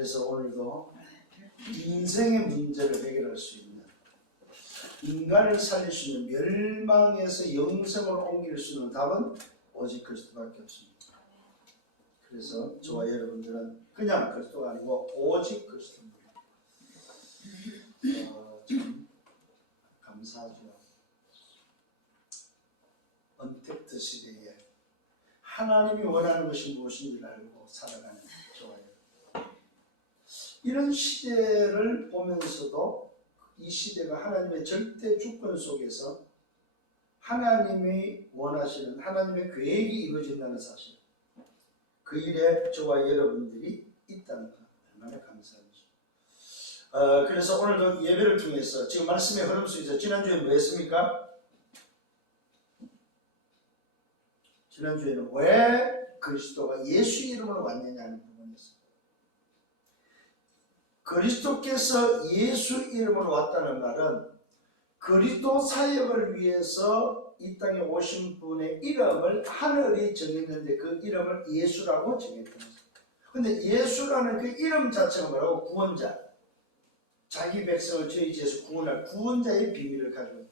그래서 오늘도 인생의 문제를 해결할 수 있는, 인간을 살릴 수 있는, 멸망에서 영생으로 옮길 수 있는 답은 오직 그리스도밖에 없습니다. 그래서 저와 여러분들은 그냥 그리스도가 아니고 오직 그리스도입니다. 참 감사하죠. 언택트 시대에 하나님이 원하는 것이 무엇인지를 알고 살아가는 저와 여러분. 이런 시대를 보면서도 이 시대가 하나님의 절대 주권 속에서 하나님이 원하시는 하나님의 계획이 이루어진다는 사실, 그 일에 저와 여러분들이 있다는 것 얼마나 감사하죠. 그래서 오늘도 예배를 통해서 지금 말씀의 흐름 속에서 지난주에 뭐 했습니까? 지난주에는 왜 그리스도가 예수 이름으로 왔느냐는 부분이었습니다. 그리스도께서 예수 이름으로 왔다는 말은 그리스도 사역을 위해서 이 땅에 오신 분의 이름을 하늘이 정했는데 그 이름을 예수라고 정했던 거죠. 근데 예수라는 그 이름 자체가 뭐라고? 구원자. 자기 백성을 저희 죄에서 구원할 구원자의 비밀을 가지고 있다.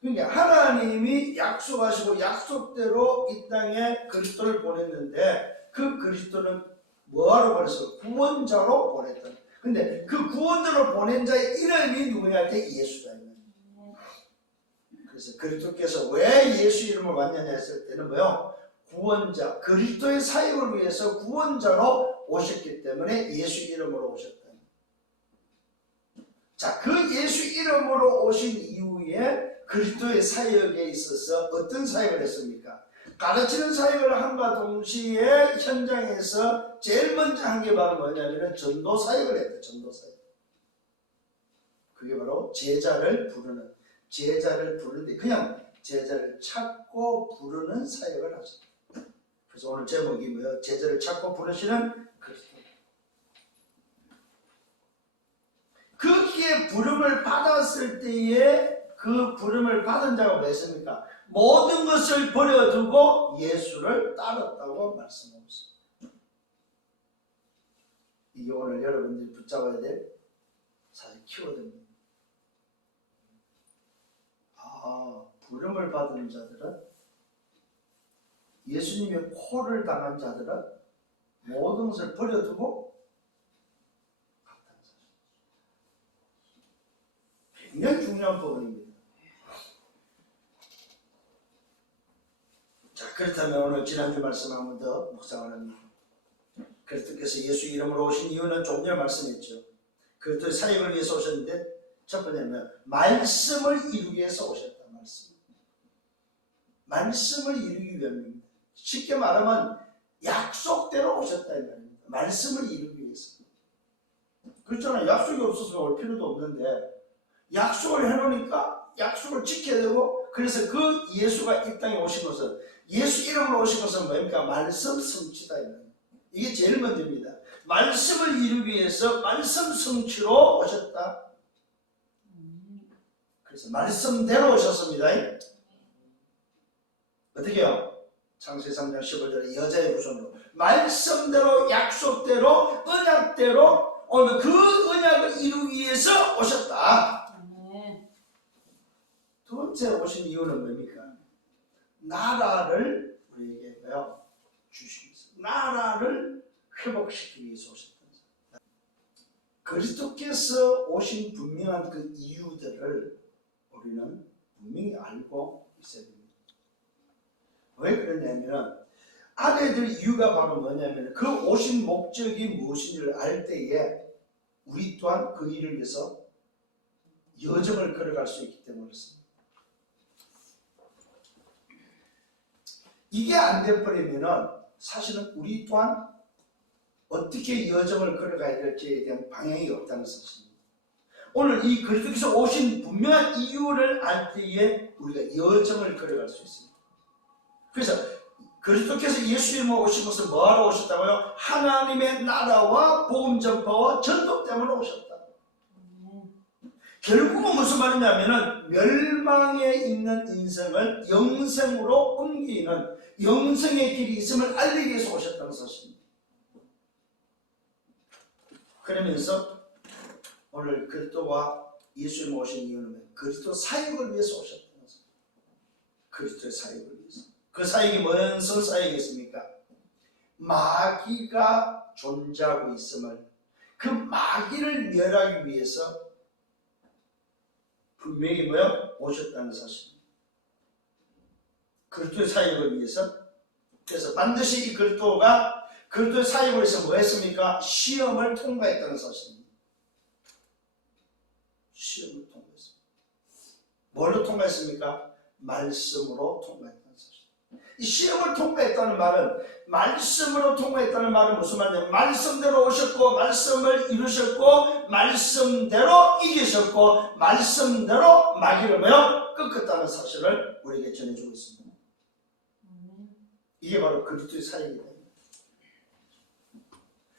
그러니까 하나님이 약속하시고 약속대로 이 땅에 그리스도를 보냈는데 그 그리스도는 뭐하러 보냈어? 구원자로 보냈다. 근데 그 구원자로 보낸 자의 이름이 누구냐 할 때 예수다. 그래서 그리스도께서 왜 예수 이름을 왔냐냐 했을 때는 뭐요? 구원자, 그리스도의 사역을 위해서 구원자로 오셨기 때문에 예수 이름으로 오셨다. 자, 그 예수 이름으로 오신 이후에 그리스도의 사역에 있어서 어떤 사역을 했습니까? 가르치는 사역을 함과 동시에 현장에서 제일 먼저 한 게 바로 뭐냐면 전도 사역을 했다. 전도 사역. 그게 바로 제자를 부르는데 그냥 제자를 찾고 부르는 사역을 하셨다. 그래서 오늘 제목이 뭐예요? 제자를 찾고 부르시는 그리스도. 거기에 부름을 받았을 때에 그 부름을 받은 자가 뭐 했습니까? 모든 것을 버려두고 예수를 따랐다고 말씀하고 있습니다. 이게 오늘 여러분들이 붙잡아야 될 사실 키워드입니다. 부름을 받은 자들은, 예수님의 콜을 당한 자들은 모든 것을 버려두고 갔다는 사실. 굉장히 중요한 부분입니다. 자, 그렇다면 오늘 지난주 말씀 한 번 더 묵상을 합니다. 그리스도께서 예수 이름으로 오신 이유는 조금 전에 말씀했죠. 그리스도의 사역을 위해서 오셨는데 첫 번째는 말씀을 이루기 위해서 오셨다. 말씀을 이루기 위함입니다. 쉽게 말하면 약속대로 오셨다 이 말입니다. 말씀을 이루기 위해서. 그렇잖아요. 약속이 없어서 올 필요도 없는데 약속을 해놓으니까 약속을 지켜야 되고, 그래서 그 예수가 이 땅에 오신 것은, 예수 이름으로 오신 것은 뭡니까? 말씀 성취다 이 말입니다. 이게 제일 먼저입니다. 말씀을 이루기 위해서 말씀 성취로 오셨다. 그래서 말씀대로 오셨습니다. 어떻게 해요? 창세기 3장 15절에 여자의 후손으로 말씀대로, 약속대로, 언약대로 오늘 그 언약을 이루기 위해서 오셨다. 두 번째 오신 이유는 뭡니까? 나라를 우리에게 뭐요? 주시기 위해서, 나라를 회복시키기 위해서 오셨다. 그리스도께서 오신 분명한 그 이유들을 우리는 분명히 알고 있어야 됩니다. 왜 그러냐면 알아야 될 이유가 바로 뭐냐면 그 오신 목적이 무엇인지를 알 때에 우리 또한 그 일을 위해서 여정을 걸어갈 수 있기 때문에 그렇습니다. 이게 안 돼버리면 사실은 우리 또한 어떻게 여정을 걸어가야 될지에 대한 방향이 없다는 사실입니다. 오늘 이 그리스도께서 오신 분명한 이유를 알 때에 우리가 여정을 걸어갈 수 있습니다. 그래서 그리스도께서 예수 이름으로 오신 것은 뭐하러 오셨다고요? 하나님의 나라와 복음 전파와 전도 때문에 오셨다. 결국은 무슨 말이냐면은 멸망에 있는 인생을 영생으로 옮기는 영생의 길이 있음을 알리기 위해서 오셨다는 사실입니다. 그러면서 오늘 그리스도와 예수님 오신 이유는 그리스도 사역을 위해서 오셨다는 거죠. 그리스도의 사역을 위해서. 그 사역이 무슨 사역이겠습니까? 마귀가 존재하고 있음을, 그 마귀를 멸하기 위해서 분명히 오셨다는 사실입니다. 그리스도의 사역을 위해서. 그래서 반드시 이 그리스도가 그리스도의 사역을 위해서 뭐 했습니까? 시험을 통과했다는 사실입니다. 시험을 통과했습니다. 뭘로 통과했습니까? 말씀으로 통과했다는 사실. 이 시험을 통과했다는 말은, 말씀으로 통과했다는 말은 무슨 말이냐면 말씀대로 오셨고 말씀을 이루셨고 말씀대로 이기셨고 말씀대로 마귀를 꺾었다는 사실을 우리에게 전해주고 있습니다. 이게 바로 그리스도의 사역이다.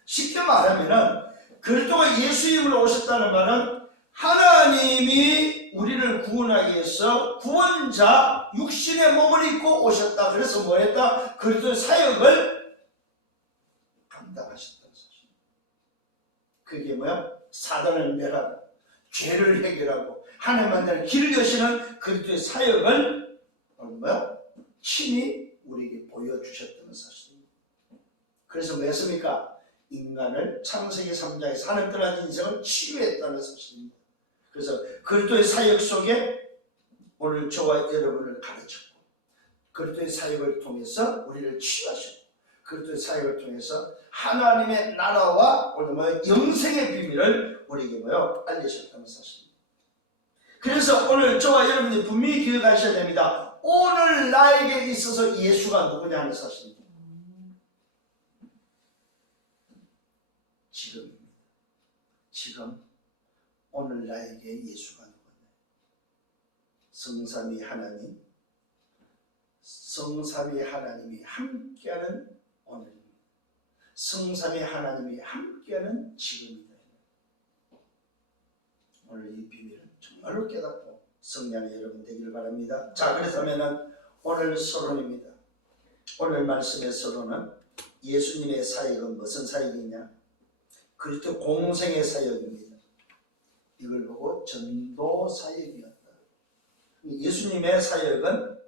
쉽게 말하면은 그리스도가 예수님으로 오셨다는 말은 하나님이 우리를 구원하기 위해서 구원자 육신의 몸을 입고 오셨다. 그래서 뭐 했다? 그리스도의 사역을 감당하셨다는 사실. 그게 사단을 멸하고 죄를 해결하고 하나님 만나는 길을 여시는 그리스도의 사역을 친히 우리에게 보여주셨다는 사실입니다. 그래서 뭐 했습니까? 인간을 창세기 3장에서 하늘 떠난 인생을 치유했다는 사실입니다. 그래서 그리스도의 사역 속에 오늘 저와 여러분을 가르쳤고 그리스도의 사역을 통해서 우리를 치유하셨고 그리스도의 사역을 통해서 하나님의 나라와 오늘 영생의 비밀을 우리에게 알리셨다는 사실입니다. 그래서 오늘 저와 여러분이 분명히 기억하셔야 됩니다. 오늘 나에게 있어서 예수가 누구냐는 사실입니다. 지금입니다. 지금 오늘 나에게 예수가 누구냐? 성삼위 하나님, 성삼위 하나님이 함께하는 오늘입니다. 성삼위 하나님이 함께하는 지금이다. 오늘 이 비밀을 정말로 깨닫고 승리하는 여러분 되기를 바랍니다. 자, 그렇다면 오늘 서론입니다. 오늘 말씀의 서론은 예수님의 사역은 무슨 사역이냐? 그리스도 공생의 사역입니다. 이걸 보고 전도 사역이었다. 예수님의 사역은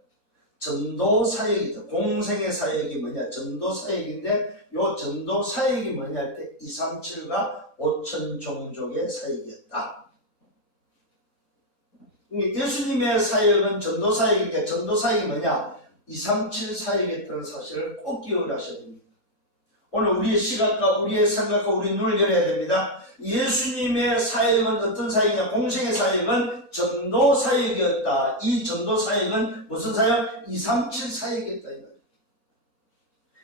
전도 사역이다. 공생의 사역이 뭐냐? 전도 사역인데 요 전도 사역이 뭐냐 할 때 237과 5천 종족의 사역이었다. 예수님의 사역은 전도 사역인데 전도 사역이 뭐냐? 237 사역이었다는 사실을 꼭 기억을 하셔야 됩니다. 오늘 우리의 시각과 우리의 생각과 우리의 눈을 열어야 됩니다. 예수님의 사역은 어떤 사역이냐? 공생의 사역은 전도 사역이었다. 이 전도 사역은 무슨 사역? 237 사역이었다.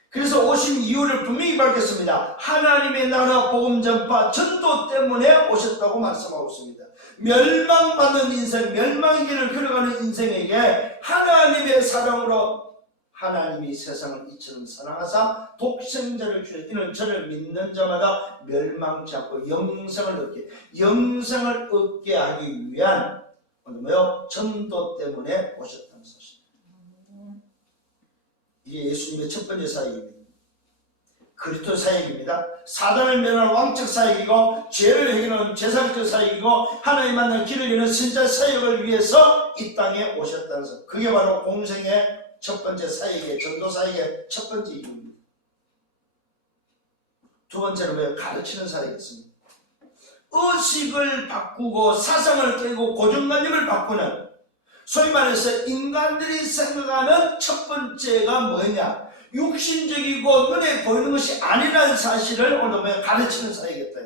그래서 오신 이유를 분명히 밝혔습니다. 하나님의 나라 복음 전파 전도 때문에 오셨다고 말씀하고 있습니다. 멸망받는 인생, 멸망의 길을 걸어가는 인생에게 하나님의 사랑으로 하나님이 세상을 이처럼 사랑하사 독생자를 주셔 이는 저를 믿는 자마다 멸망치 않고 영생을 얻게 하기 위한 전도 때문에 오셨다는 사실. 이게 예수님의 첫 번째 사역입니다. 그리스도 사역입니다. 사단을 멸하는 왕적 사역이고 죄를 해결하는 제사장 사역이고 하나님 만나는 길을 여는 선자 사역을 위해서 이 땅에 오셨다는 사역. 그게 바로 공생의 첫 번째 사역의 전도 사역의 첫 번째 이유입니다. 두 번째는 가르치는 사역이었습니다. 의식을 바꾸고 사상을 깨고 고정관념을 바꾸는, 소위 말해서 인간들이 생각하는 첫 번째가 뭐냐? 육신적이고 눈에 보이는 것이 아니라는 사실을 오늘 가르치는 사역이었다.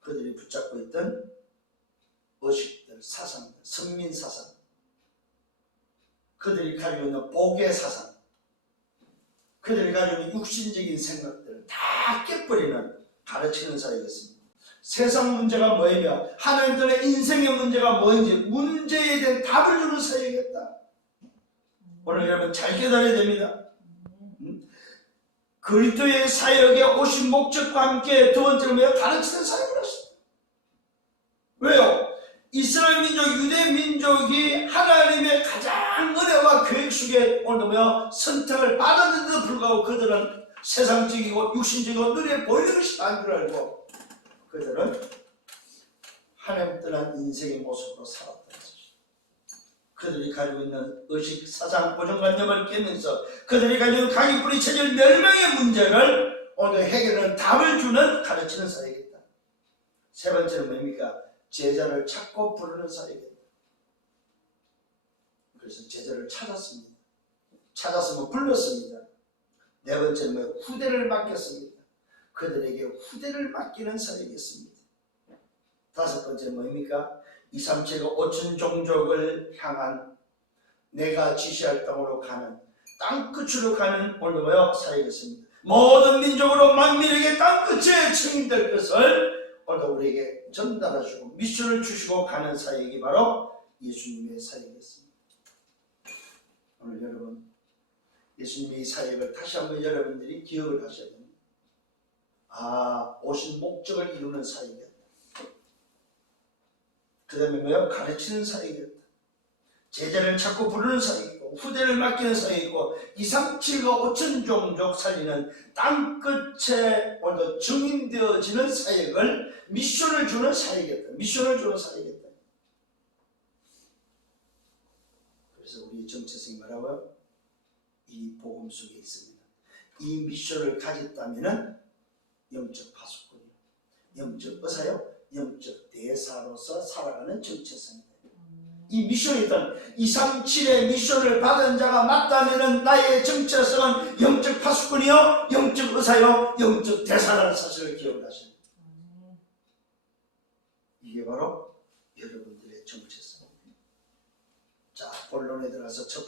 그들이 붙잡고 있던 의식들, 사상들, 선민사상, 그들이 가지고 있는 복의 사상, 그들이 가지고 있는 육신적인 생각들을 다 깨버리는 가르치는 사역이었습니다. 세상 문제가 뭐이며 하나님들의 인생의 문제가 뭐인지 문제에 대한 답을 주는 사역이었다. 오늘 여러분 잘 깨달아야 됩니다. 그리스도의 사역에 오신 목적과 함께 두 번째로 가르치는 사역을 했습니다. 왜요? 이스라엘 민족, 유대 민족이 하나님의 가장 은혜와 계획 속에 오늘 선택을 받았는데도 불구하고 그들은 세상적이고 육신적이고 눈에 보이는 것이 다인 줄 알고 그들은 하나님 떠난 인생의 모습으로 살았다는 것입니다. 그들이 가지고 있는 의식, 사상, 고정관념을 깨면서 그들이 가지고 있는 강이 뿌리쳐질 멸망의 문제를 오늘 해결하는 답을 주는 가르치는 사역이다. 세 번째는 뭡니까? 제자를 찾고 부르는 사역이다. 그래서 제자를 찾았습니다. 찾았으면 불렀습니다. 네 번째는 뭐 후대를 맡겼습니다. 그들에게 후대를 맡기는 사역이었습니다. 다섯 번째는 뭡니까? 2, 3, 7과 5천 종족을 향한 내가 지시할 땅으로 가는 땅끝으로 가는 오늘 뭐요? 사역이었습니다. 모든 민족으로 만민에게 땅끝에 증인될 것을 오늘 우리에게 전달하시고 미션을 주시고 가는 사역이 바로 예수님의 사역이었습니다. 오늘 여러분 예수님의 사역을 다시 한번 여러분들이 기억을 하셔야 됩니다. 오신 목적을 이루는 사역이었다. 그 다음에 뭐요? 가르치는 사역이었다. 제자를 찾고 부르는 사역이고 후대를 맡기는 사역이고 2, 3, 7과 5천 종족 살리는 땅끝에 오늘 증인되어지는 사역을 미션을 주는 사역이었다. 미션을 주는 사역이었다. 그래서 우리 정체성이 뭐라고요? 이 복음 속에 있습니다. 이 미션을 가졌다면 영적 파수꾼이요, 영적 의사요, 영적 대사로서 살아가는 정체성이다. 이 미션이 있던 2, 3, 7의 미션을 받은 자가 맞다면 나의 정체성은 영적 파수꾼이요, 영적 의사요, 영적 대사라는 사실을 기억을 하셔야 됩니다. 이게 바로 여러분들의 정체성입니다. 자, 본론에 들어가서 첫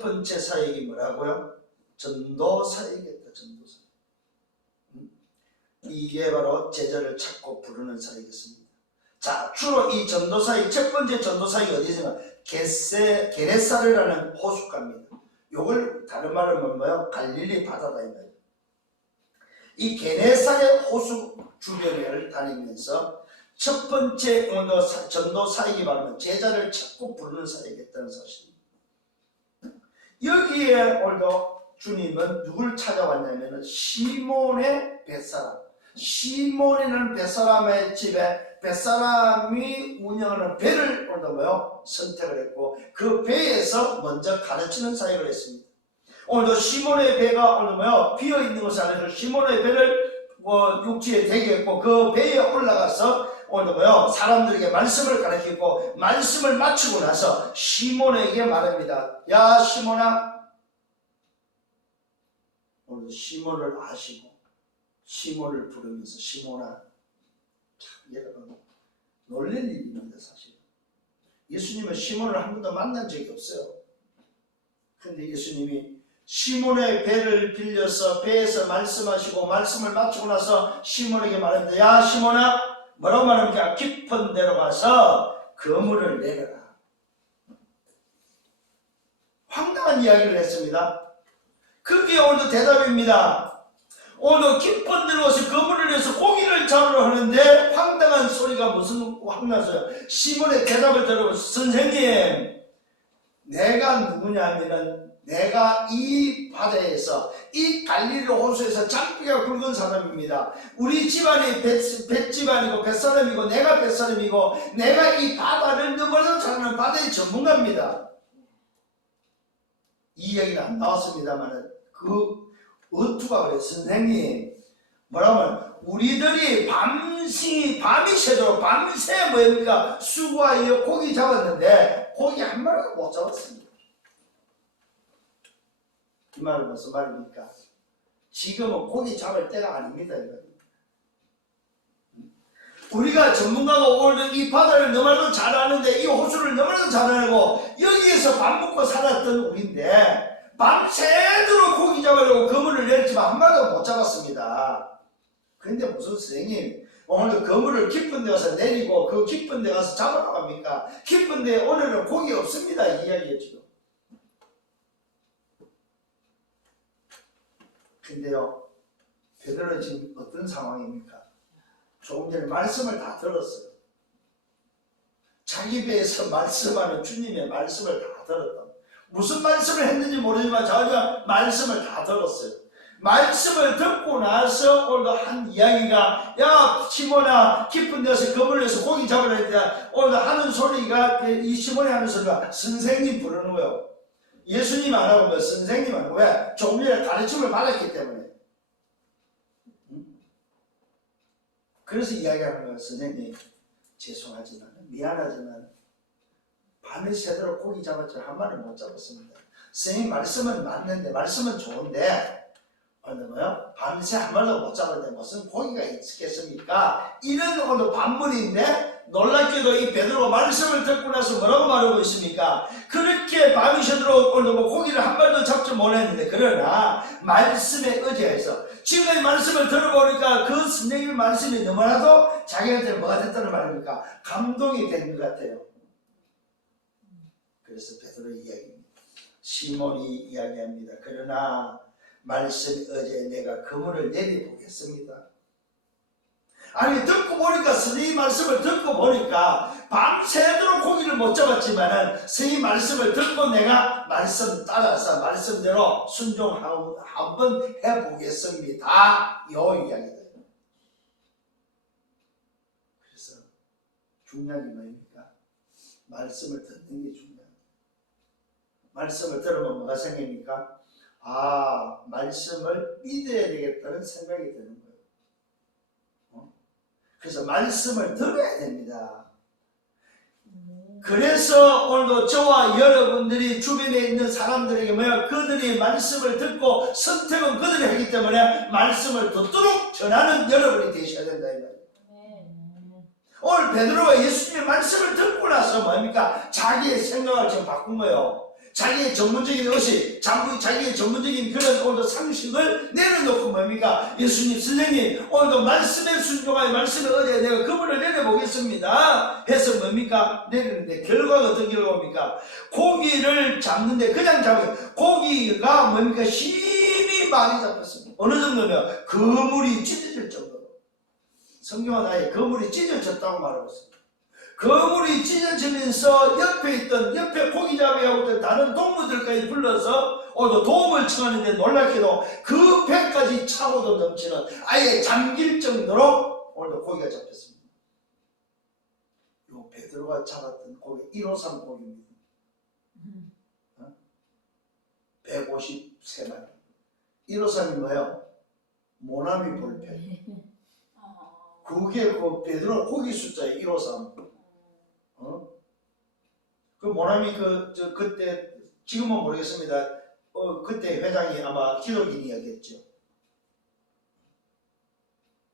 번째 사역이 뭐라고요? 전도 사역이었다. 전도 사역. 이게 바로 제자를 찾고 부르는 사역이었습니다. 자, 주로 이 전도 사역, 첫 번째 전도 사역이 어디냐면 게네사르라는 호숫가입니다. 요걸 다른 말로 뭐예요? 갈릴리 바다다 이 말이에요. 이 게네사르 호수 주변을 다니면서 첫 번째 전도 사역이 바로 제자를 찾고 부르는 사역이었다는 사실입니다. 여기에 오늘도 주님은 누굴 찾아왔냐면 시몬의 뱃사람, 시몬이라는 뱃사람의 집에 뱃사람이 운영하는 배를 오늘도 뭐요? 선택을 했고 그 배에서 먼저 가르치는 사역을 했습니다. 오늘도 시몬의 배가 오늘도 뭐요? 비어있는 것을 알아서 시몬의 배를 육지에 대기했고 그 배에 올라가서 오늘도 뭐요? 사람들에게 말씀을 가르치고 말씀을 마치고 나서 시몬에게 말합니다. 야 시몬아, 오늘도 시몬을 아시고 시몬을 부르면서 시몬아, 참 여러분 놀랄 일입니다. 사실 예수님은 시몬을 한 번도 만난 적이 없어요. 그런데 예수님이 시몬의 배를 빌려서 배에서 말씀하시고 말씀을 마치고 나서 시몬에게 말합니다. 야 시몬아, 뭐라고 말합니까? 깊은 데로 가서 그물을 내려라. 황당한 이야기를 했습니다. 그게 오늘도 대답입니다. 오늘 깊은 데로 가서 그물을 내서 고기를 잡으려 하는데 황당한 소리가 무슨 황나서요. 시몬의 대답을 들어보세요. 선생님, 내가 누구냐면은 내가 이 바다에서 이 갈릴리 호수에서 장비가 굵은 사람입니다. 우리 집안이 벳집안이고 벳사람이고 내가 벳사람이고 내가 이 바다를 넘어서 사는 바다의 전문가입니다. 이 이야기는 안 나왔습니다만 그 어투가 그래요. 선생님, 뭐라면 우리들이 밤이 새도록 밤새 뭐입니까? 수구하여 고기 잡았는데 고기 한 마리도 못 잡았습니다. 이 말은 무슨 말입니까? 지금은 고기 잡을 때가 아닙니다. 우리가 전문가가 오늘 이 바다를 너무나도 잘 아는데 이 호수를 너무나도 잘 알고 여기에서 밥 먹고 살았던 우리인데 밤새도록 고기 잡으려고 그물을 내렸지만 한 마리도 못 잡았습니다. 그런데 무슨 선생님, 오늘도 그물을 깊은 데 가서 내리고 그 깊은 데 가서 잡으러 갑니까? 깊은 데 오늘은 고기 없습니다. 이 이야기였죠. 근데요, 베드로는 지금 어떤 상황입니까? 조금 전에 말씀을 다 들었어요. 자기 배에서 말씀하는 주님의 말씀을 다 들었다. 무슨 말씀을 했는지 모르지만 자기가 말씀을 다 들었어요. 말씀을 듣고 나서 오늘도 한 이야기가, 야 시몬아 깊은 데서 그물을 해서 고기 잡으라 했다. 오늘도 하는 소리가, 이 시몬이 하는 소리가 선생님 부르는 거예요. 예수님 안 하고 뭐 선생님 안 하고. 왜? 조금 전에 가르침을 받았기 때문에. 그래서 이야기하는 거예요. 선생님 죄송하지만 미안하지만 밤에 새도록 고기 잡았지만 한 마리 못 잡았습니다. 선생님 말씀은 맞는데, 말씀은 좋은데 오늘 뭐요? 밤새 한 마리도 못 잡았는데 무슨 고기가 있겠습니까? 이런 오늘 반문인데, 놀랍게도 이 베드로가 말씀을 듣고 나서 뭐라고 말하고 있습니까? 그렇게 밤이 새도록 오늘 뭐 고기를 한 마리도 잡지 못했는데, 그러나 말씀에 의지해서 지금까지 말씀을 들어보니까 그 선생님의 말씀이 너무나도 자기한테 뭐가 됐다는 말입니까? 감동이 된 것 같아요. 그래서 베드로의 이야기입니다. 시몬이 이야기합니다. 그러나 말씀 의지에 내가 그물을 내려보겠습니다. 아니 듣고 보니까, 선생님 말씀을 듣고 보니까 밤새도록 고기를 못 잡았지만은 선생님 말씀을 듣고 내가 말씀 따라서 말씀대로 순종 한번 해보겠습니다. 요 이야기다. 그래서 중요한 게 뭐입니까? 말씀을 듣는 게 중요합니다. 말씀을 들으면 뭐가 생깁니까? 아, 말씀을 믿어야 되겠다는 생각이 드는 거예요. 그래서 말씀을 들어야 됩니다. 그래서 오늘도 저와 여러분들이 주변에 있는 사람들에게 뭐야? 그들이 말씀을 듣고 선택은 그들이 하기 때문에 말씀을 듣도록 전하는 여러분이 되셔야 된다. 오늘 베드로가 예수님의 말씀을 듣고 나서 뭡니까? 자기의 생각을 지금 바꾼 거예요. 자기의 전문적인 의식, 자기의 전문적인 그런 오늘도 상식을 내려놓고 뭡니까? 예수님, 선생님, 오늘도 말씀에 순종하여 말씀에 의지해 내가 그분을 내려보겠습니다. 해서 뭡니까? 내리는데 결과가 어떤 결과입니까? 고기를 잡는데 그냥 잡아요. 고기가 뭡니까? 힘이 많이 잡혔습니다. 어느 정도면 그물이 찢어질 정도로. 성경은 아예 그물이 찢어졌다고 말하고 있습니다. 그물이 찢어지면서 옆에 고기잡이하고 있던 다른 동무들까지 불러서 오늘도 도움을 청하는데, 놀랍게도 그 배까지 차고도 넘치는, 아예 잠길 정도로 오늘도 고기가 잡혔습니다. 요 베드로가 잡았던 고기 153 고기입니다. 153마리. 153이 뭐예요? 모나미 볼펜. 그게 그 베드로 고기 숫자에 153. 그 모나미 그때 지금은 모르겠습니다. 그때 회장이 아마 기독인이었겠죠.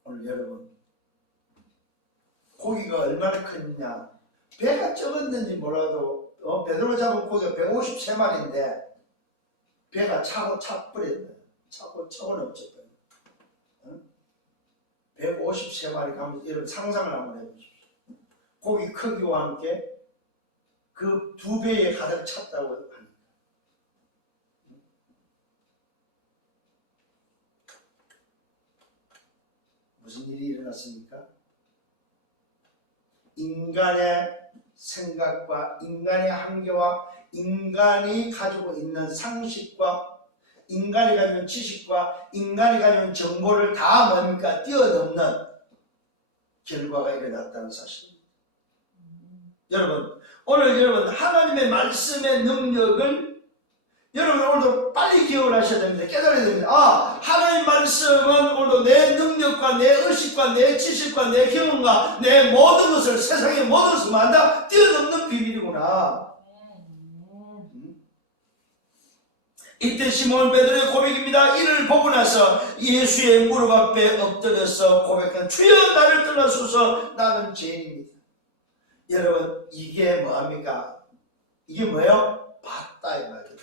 오늘 여러분, 고기가 얼마나 크냐, 배가 적었는지 몰라도 베드로가 잡은 고기가 153마리인데 배가 차고 차버렸네. 차고 넘쳐버렸네. 153마리 가면 여러분 상상을 한번 해보십시오. 고기 크기와 함께 그 2배에 가득 찼다고 합니다. 무슨 일이 일어났습니까? 인간의 생각과 인간의 한계와 인간이 가지고 있는 상식과 인간이 가지고 지식과 인간이 가지고 정보를 다 뭡니까? 뛰어넘는 결과가 일어났다는 사실입니다. 여러분, 오늘 여러분 하나님의 말씀의 능력을 여러분 오늘도 빨리 기억을 하셔야 됩니다. 깨달아야 됩니다. 아, 하나님 말씀은 오늘도 내 능력과 내 의식과 내 지식과 내 경험과 내 모든 것을, 세상의 모든 것을 다 뛰어넘는 비밀이구나. 이때 시몬 베드로의 고백입니다. 이를 보고 나서 예수의 무릎 앞에 엎드려서 고백한, 주여 나를 떠나소서, 나는 죄인입니다. 여러분, 이게 뭐합니까? 이게 뭐예요? 봤다 이 말이에요.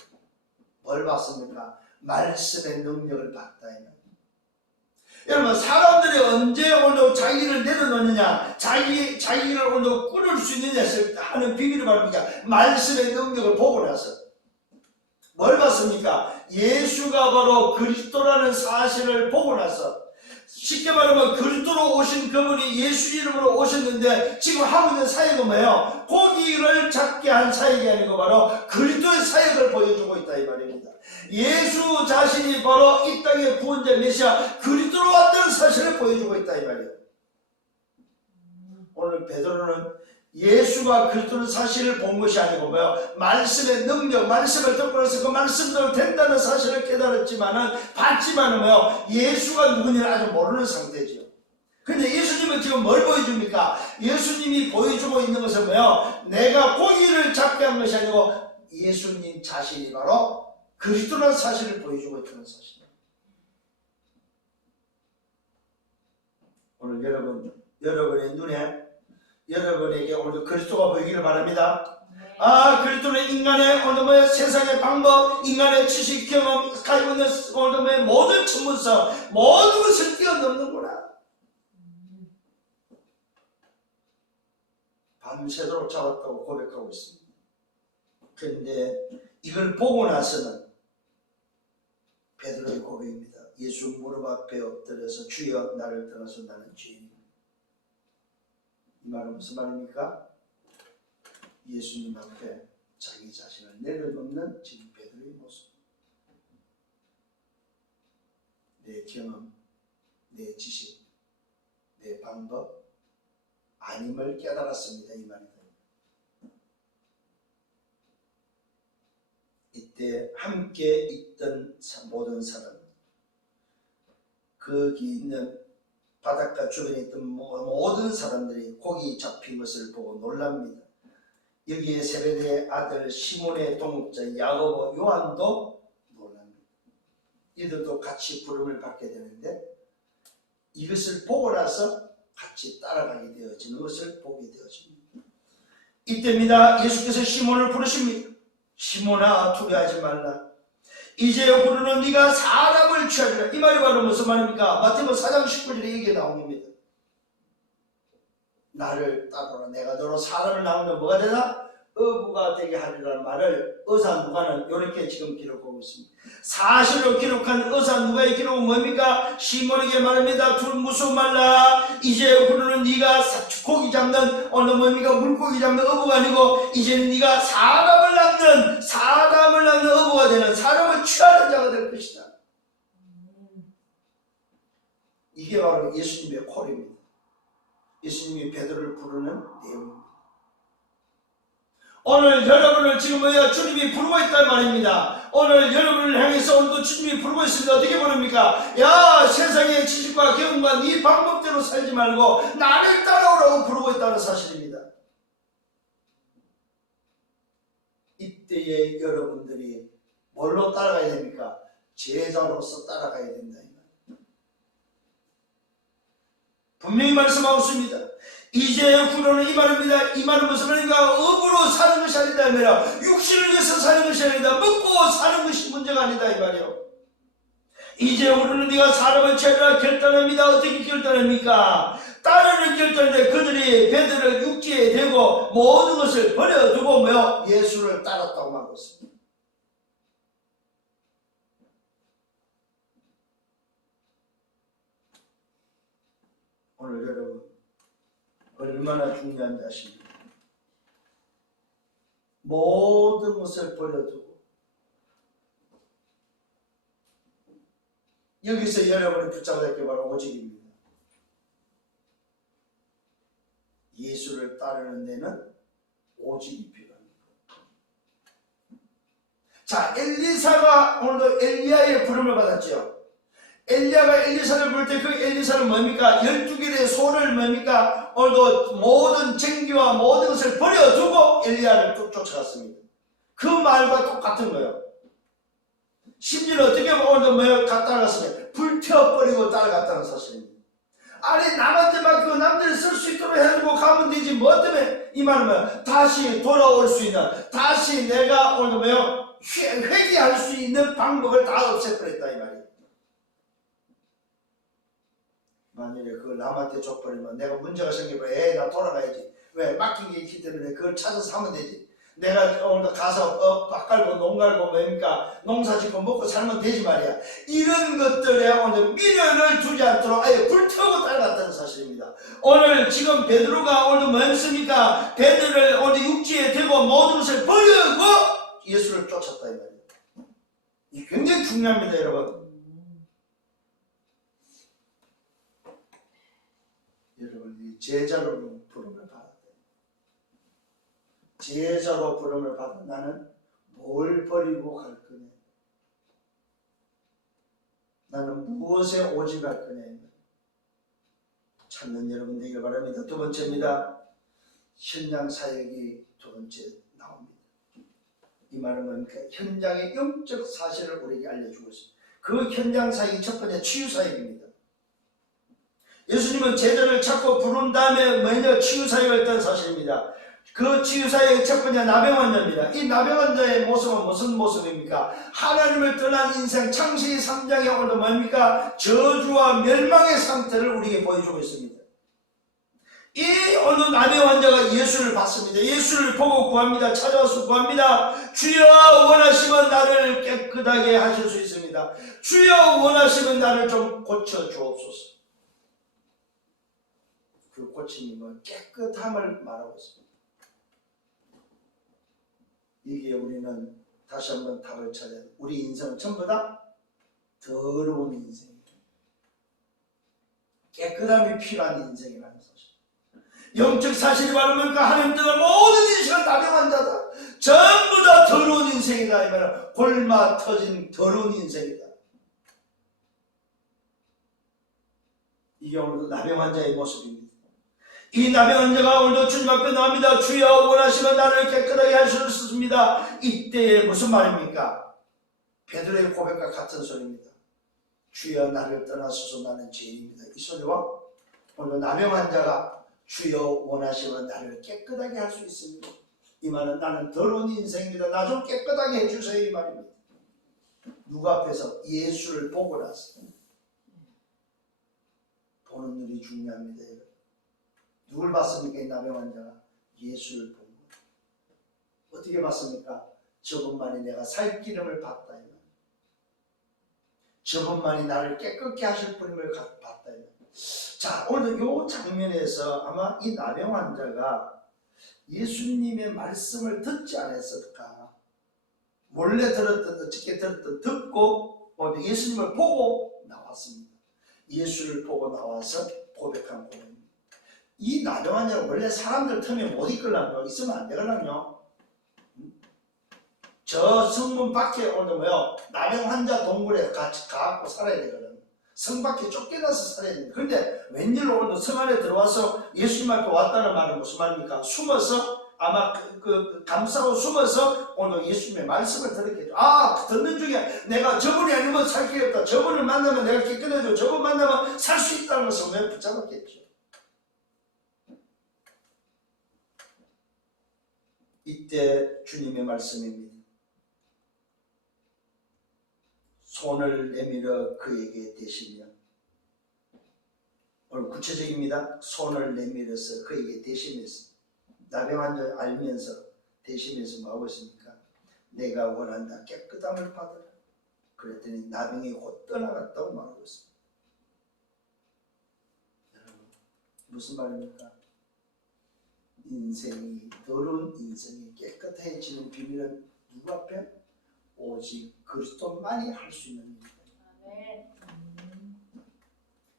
뭘 봤습니까? 말씀의 능력을 봤다 이 말이에요. 여러분, 사람들이 언제 오늘 자기를 내려놓느냐, 자기를 오늘 꾸릴 수 있느냐 하는 비밀을 말합니까? 말씀의 능력을 보고 나서. 뭘 봤습니까? 예수가 바로 그리스도라는 사실을 보고 나서 쉽게 말하면 그리스도로 오신 그분이 예수 이름으로 오셨는데 지금 하고 있는 사역은 뭐예요? 고기를 잡게 한 사역이 아니고 바로 그리스도의 사역을 보여주고 있다 이 말입니다. 예수 자신이 바로 이 땅의 구원자 메시아 그리스도로 왔다는 사실을 보여주고 있다 이 말이에요. 오늘 베드로는 예수가 그리스도는 사실을 본 것이 아니고 뭐요? 말씀의 능력, 말씀을 듣고 나서 그 말씀대로 된다는 사실을 깨달았지만은 봤지만은 뭐요? 예수가 누구냐를 아직 모르는 상태죠. 근데 예수님은 지금 뭘 보여줍니까? 예수님이 보여주고 있는 것은 뭐요? 내가 고기를 잡게 한 것이 아니고 예수님 자신이 바로 그리스도라는 사실을 보여주고 있다는 사실입니다. 오늘 여러분의 눈에 여러분에게 오늘 그리스도가 보이기를 바랍니다. 그리스도는 인간의 오늘 세상의 방법, 인간의 지식, 경험, 가지고 있는 오늘 모든 전문성, 모든 것을 뛰어넘는구나. 밤새도록 잡았다고 고백하고 있습니다. 그런데 이걸 보고 나서는 베드로의 고백입니다. 예수 무릎 앞에 엎드려서 주여 나를 떠나서 나는 죄인입니다. 이 말은 무슨 말입니까? 예수님 앞에 자기 자신을 내려놓는 지금 베드로의 모습. 내 경험, 내 지식, 내 방법 아님을 깨달았습니다. 이 말입니다. 이때 함께 있던 모든 사람, 거기 있는 바닷가 주변에 있던 모든 사람들이 고기 잡힌 것을 보고 놀랍니다. 여기에 세베대의 아들 시몬의 동업자 야고보, 요한도 놀랍니다. 이들도 같이 부름을 받게 되는데 이것을 보고 나서 같이 따라가게 되어지는 것을 보게 되어집니다. 이때입니다. 예수께서 시몬을 부르십니다. 시몬아 두려워하지 말라. 이제부터는 네가 사람을 취하리라. 이 말이 바로 무슨 말입니까? 마태복음 4장 19절에 이게 나온 겁니다. 나를 따르라. 내가 너로 사람을 낳으면 뭐가 되나? 어부가 되게 하리라는 말을 의사 누가는 이렇게 지금 기록하고 있습니다. 사실로 기록한 의사 누가의 기록은 뭡니까? 시몬에게 말합니다. 둘 무슨 말라. 이제부터는 네가 고기 잡는 오늘 뭡니까? 물고기 잡는 어부가 아니고 이제는 네가 사람을 낳는 어부가 되는, 사람을 취하는 자가 될 것이다. 이게 바로 예수님의 콜입니다. 예수님이 베드로를 부르는 내용입니다. 오늘 여러분을 지금 주님이 부르고 있단 말입니다. 오늘 여러분을 향해서 오늘도 주님이 부르고 있습니다. 어떻게 부릅니까? 야, 세상의 지식과 경험과 네 방법대로 살지 말고 나를 따라오라고 부르고 있다는 사실입니다. 이때에 여러분들이 뭘로 따라가야 됩니까? 제자로서 따라가야 된다. 분명히 말씀하고 있습니다. 이제부터는 이 말입니다. 이 말은 무슨 말인가? 업으로 사는 것이 아니다 이 말이야. 육신을 위해서 사는 것이 아니다. 먹고 사는 것이 문제가 아니다 이 말이요. 이제부터는 네가 사람을 취하리라 결단합니다. 어떻게 결단합니까? 따르는 결단인데 그들이 베드로를 육지에 대고 모든 것을 버려두고 예수를 따랐다고 말하고 있습니다. 오늘 여러분 얼마나 중요한지 아십니까? 모든 것을 버려두고 여기서 여러분이 붙잡아야 될 게 바로 오직입니다. 예수를 따르는 데는 오직이 필요합니다. 자, 엘리사가 오늘도 엘리야의 부름을 받았죠. 엘리야가 엘리사를 부를 때 그 엘리사는 뭡니까? 12개의 소를 뭡니까? 오늘도 모든 쟁기와 모든 것을 버려두고 엘리야를 쫓아갔습니다. 그 말과 똑같은 거예요. 심지어 어떻게 보면 오늘도 따라갔습니다. 불태워버리고 따라갔다는 사실입니다. 아니 남한테만 그 남들이 쓸 수 있도록 해주고 가면 되지 뭐 때문에 이 말은 다시 돌아올 수 있는, 다시 내가 오늘 회개할 수 있는 방법을 다 없애버렸다 이 말이에요. 만일에 그걸 남한테 줘버리면 내가 문제가 생기면 나 돌아가야지. 왜? 맡긴 게 있기 때문에 그걸 찾아서 하면 되지. 내가 오늘 가서 밭 갈고 농 갈고 뭡니까 농사 짓고 먹고 살면 되지 말이야. 이런 것들에 오늘 미련을 두지 않도록 아예 불태우고 따라갔다는 사실입니다. 오늘 지금 베드로가 오늘 뭐였습니까? 베드로를 오늘 육지에 대고 모든 것을 버리고 예수를 쫓았다 이 말이에요. 이게 굉장히 중요합니다, 여러분. 여러분, 이 제자로 부름을 받았다. 제자로 부름을 받은 나는 뭘 버리고 갈 거냐? 나는 무엇에 오직할 거냐? 찾는 여러분 되길 바랍니다. 두 번째입니다. 현장 사역이 두 번째 나옵니다. 이 말은 뭡니까? 현장의 영적 사실을 우리에게 알려주고 있습니다. 그 현장 사역이 첫 번째 치유 사역입니다. 예수님은 제자를 찾고 부른 다음에 뭐냐? 치유 사역을 했다는 사실입니다. 그 치유 사역의 첫 번째 나병환자입니다. 이 나병환자의 모습은 무슨 모습입니까? 하나님을 떠난 인생, 창세기 3장에 오늘 뭡니까? 저주와 멸망의 상태를 우리에게 보여주고 있습니다. 이 어느 나병환자가 예수를 봤습니다. 예수를 보고 구합니다. 찾아와서 구합니다. 주여 원하시면 나를 깨끗하게 하실 수 있습니다. 주여 원하시면 나를 좀 고쳐 주옵소서. 그 고침이 뭐 깨끗함을 말하고 있습니다. 이게 우리는 다시 한번 답을 찾아야 돼요. 우리 인생은 전부 다 더러운 인생입니다. 깨끗함이 필요한 인생이라는 사실. 영적 사실이 말하니까 하나님 뜻은 모든 인생은 나병환자다. 전부 다 더러운 인생이다. 이 말은 골마 터진 더러운 인생이다. 이게 오늘도 나병환자의 모습입니다. 이 나병환자가 오늘도 주님 앞에 나옵니다. 주여 원하시면 나를 깨끗하게 하실 수 있습니다. 이때 무슨 말입니까? 베드로의 고백과 같은 소리입니다. 주여 나를 떠나소서 나는 죄인입니다. 이 소리와 오늘 나병환자가 주여 원하시면 나를 깨끗하게 할 수 있습니다. 이 말은 나는 더러운 인생입니다. 나 좀 깨끗하게 해주세요 이 말입니다. 누구 앞에서? 예수를 보고 나서. 보는 눈이 중요합니다. 누굴 봤습니까? 이 나병환자가 예수를 본 거예요. 어떻게 봤습니까? 저분만이 내가 살 기름을 봤다. 저분만이 나를 깨끗게 하실 분임을 봤다. 자, 오늘도 이 장면에서 아마 이 나병환자가 예수님의 말씀을 듣지 않았을까? 몰래 들었던, 어떻게 들었던, 듣고 예수님을 보고 나왔습니다. 예수를 보고 나와서 고백한 고백입니다. 이 나병환자가 원래 사람들 틈에 못 이끌라면 있으면 안 되거든요. 저 성문 밖에 오늘 나병환자 동굴에 같이 가갖고 살아야 되거든요. 성 밖에 쫓겨나서 살아야 됩니다. 그런데 웬일로 오늘 성 안에 들어와서 예수님 앞에 왔다는 말은 무슨 말입니까? 숨어서 아마 감싸고 숨어서 오늘 예수님의 말씀을 들었겠죠. 듣는 중에 내가 저분이 아니면 살 길이 없다. 저분을 만나면 내가 깨끗해져. 저분 만나면 살 수 있다는 것을 왜 붙잡았겠죠. 이때 주님의 말씀입니다. 손을 내밀어 그에게 대시며, 오늘 구체적입니다. 손을 내밀어서 그에게 대시면서, 나병환자 알면서 대시면서 뭐하고 있습니까? 내가 원한다. 깨끗함을 받으라. 그랬더니 나병이 곧 떠나갔다고 말하고 있습니다. 여러분, 무슨 말입니까? 인생이, 더러운 인생이 깨끗해지는 비밀은 누구 앞에? 오직 그리스도만이 할 수 있는 일입니다.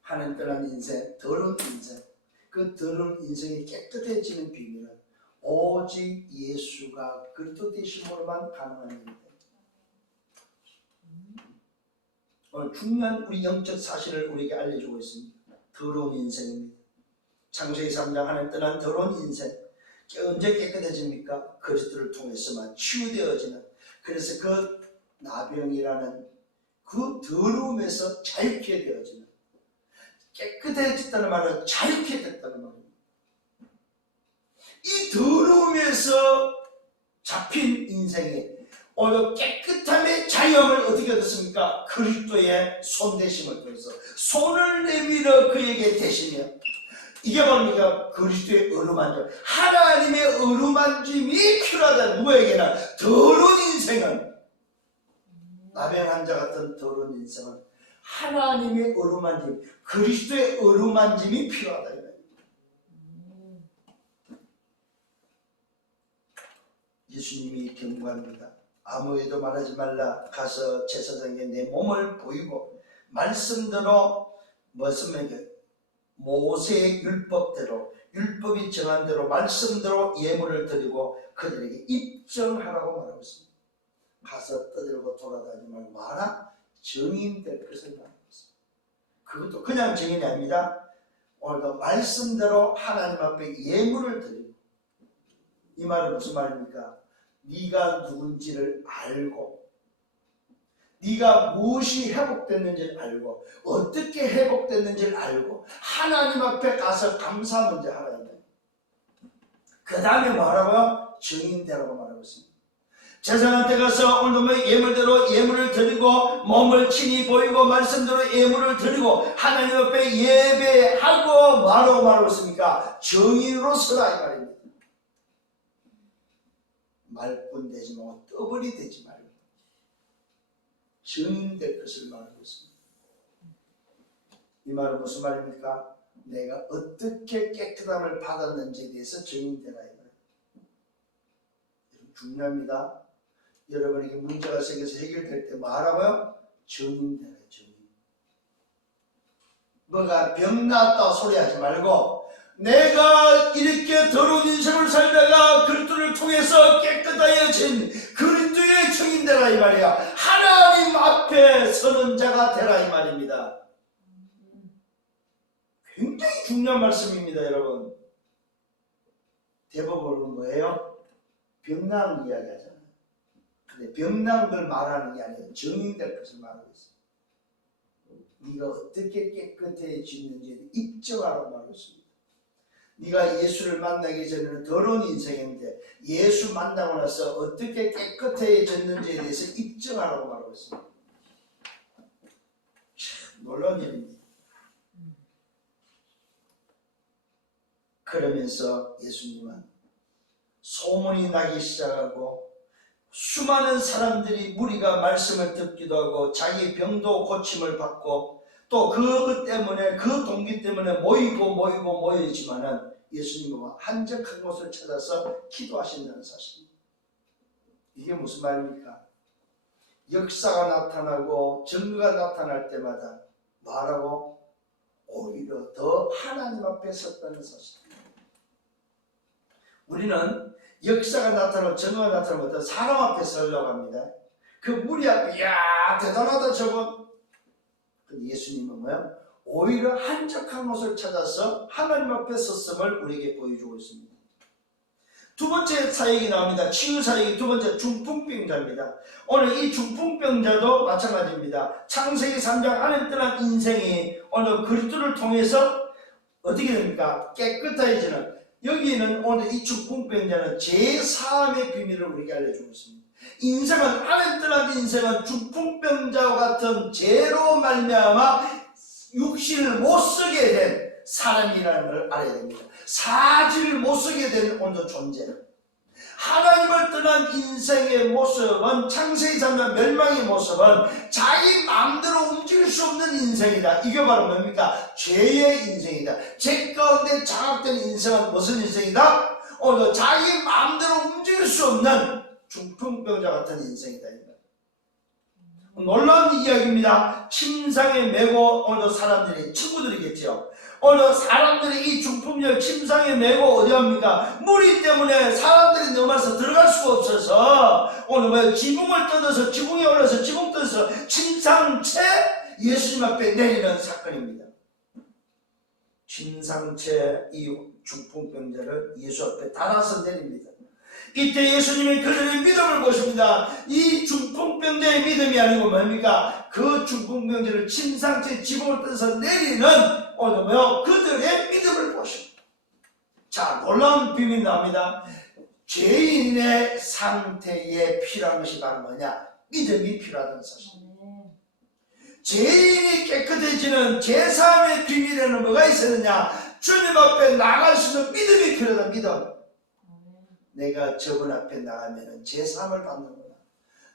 하나님 떠난 인생, 더러운 인생, 그 더러운 인생이 깨끗해지는 비밀은 오직 예수가 그리스도 되심으로만 가능한 일입니다. 오늘 중요한 우리 영적 사실을 우리에게 알려주고 있습니다. 더러운 인생입니다. 창세기 3장 하나님 떠난 더러운 인생, 언제 깨끗해집니까? 그리스도를 통해서만 치유되어지는, 그래서 그 나병이라는 그 더러움에서 자유케 되어지는, 깨끗해졌다는 말은 자유케 됐다는 말입니다. 이 더러움에서 잡힌 인생에 오늘 깨끗함의 자유함을 어떻게 얻었습니까? 그리스도의 손대심을 통해서 손을 내밀어 그에게 대시며, 이게 뭡니까? 그리스도의 어루만짐. 하나님의 어루만짐이 필요하다. 누구에게나 더러운 인생은, 나병한 자 같은 더러운 인생은 하나님의 어루만짐, 그리스도의 어루만짐이 필요하다. 예수님이 경고합니다. 아무에도 말하지 말라. 가서 제사장에게 내 몸을 보이고 말씀대로 무슨 말이에요? 모세의 율법대로, 율법이 정한 대로 말씀대로 예물을 드리고 그들에게 입증하라고 말하고 있습니다. 가서 떠들고 돌아다니지 말고 마라. 증인될 것을 말하고 있습니다. 그것도 그냥 증인이 아닙니다. 오늘도 말씀대로 하나님 앞에 예물을 드리고. 이 말은 무슨 말입니까? 네가 누군지를 알고, 네가 무엇이 회복됐는지를 알고, 어떻게 회복됐는지를 알고 하나님 앞에 가서 감사 먼저 하라. 그 다음에 뭐하라고요? 증인되라고 말하고 있습니다. 제사장한테 가서 오늘 예물대로 예물을 드리고 몸을 친히 보이고 말씀대로 예물을 드리고 하나님 앞에 예배하고 뭐하라고 말하고 있습니까? 증인으로 서라 이 말입니다. 말꾼 되지 말고 떠벌이 되지 말고 증인 될 것을 말하고 있습니다. 이 말은 무슨 말입니까? 내가 어떻게 깨끗함을 받았는지에 대해서 증인되라 이 말입니다. 중요합니다. 여러분에게 문제가 생겨서 해결될 때 뭐하라고요? 증인되라. 증인. 뭐가 병 나았다 소리하지 말고 내가 이렇게 더러운 인생을 살다가 그리스도를 통해서 깨끗하여진 그리스도의 증인되라 이 말이야. 하나님 앞에 서는 자가 되라 이 말입니다. 굉장히 중요한 말씀입니다. 여러분, 대부분은 뭐예요? 병나은 이야기 하잖아요. 근데 병나은 걸 말하는 게 아니라 증인될 것을 말하고 있어요. 네가 어떻게 깨끗해지는지 입증하라고 말하고 있습니다. 네가 예수를 만나기 전에는 더러운 인생인데 예수 만나고 나서 어떻게 깨끗해졌는지에 대해서 입증하라고 말하고 있습니다. 참 놀라운 일입니다. 그러면서 예수님은 소문이 나기 시작하고 수많은 사람들이 무리가 말씀을 듣기도 하고 자기 병도 고침을 받고 또 그것 때문에 그 동기 때문에 모이지만은 예수님은 한적한 곳을 찾아서 기도하신다는 사실입니다. 이게 무슨 말입니까? 역사가 나타나고 증거가 나타날 때마다 말하고 오히려 더 하나님 앞에 섰다는 사실입니다. 우리는 역사가 나타나고 증거가 나타나면 사람 앞에 서려고 합니다. 그 무리 앞에 야 대단하다 저건. 근데 예수님은 뭐야? 오히려 한적한 곳을 찾아서 하나님 앞에 섰음을 우리에게 보여주고 있습니다. 두 번째 사역이 나옵니다. 치유 사역이 두 번째 중풍병자입니다. 오늘 이 중풍병자도 마찬가지입니다. 창세기 3장 안에 떠난 인생이 오늘 그리스도를 통해서 어떻게 됩니까? 깨끗해지는, 여기는 오늘 이 중풍병자는 제3의 비밀을 우리에게 알려주고 있습니다. 인생은 안에 떠난 인생은 중풍병자와 같은 죄로 말미암아 육신을 못 쓰게 된 사람이라는 걸 알아야 됩니다. 사지를 못 쓰게 된 오늘 존재. 하나님을 떠난 인생의 모습은, 창세기 3장 멸망의 모습은 자기 마음대로 움직일 수 없는 인생이다. 이게 바로 뭡니까? 죄의 인생이다. 죄 가운데 장악된 인생은 무슨 인생이다? 오늘 자기 마음대로 움직일 수 없는 중풍병자 같은 인생이다. 놀라운 이야기입니다. 침상에 메고 오늘 사람들이, 친구들이겠죠. 오늘 사람들이 이 중풍병 침상에 메고 어디 합니까? 무리 때문에 사람들이 너무 많아서 들어갈 수가 없어서 오늘 지붕을 뜯어서, 지붕에 올라서 지붕 뜯어서 침상채 예수님 앞에 내리는 사건입니다. 침상채 이 중풍병자를 예수 앞에 달아서 내립니다. 이때 예수님이 그들의 믿음을 보십니다. 이 중풍병자의 믿음이 아니고 뭡니까? 그 중풍병자를 침상채 지붕을 뜯어서 내리는 오늘 그들의 믿음을 보십니다. 자, 놀라운 비밀이 나옵니다. 죄인의 상태에 필요한 것이 바로 뭐냐? 믿음이 필요하다는 사실입니다. 죄인이 깨끗해지는 제3의 비밀에는 뭐가 있었느냐? 주님 앞에 나갈 수 있는 믿음이 필요하다. 믿음. 내가 저분 앞에 나가면은 제3을 받는구나.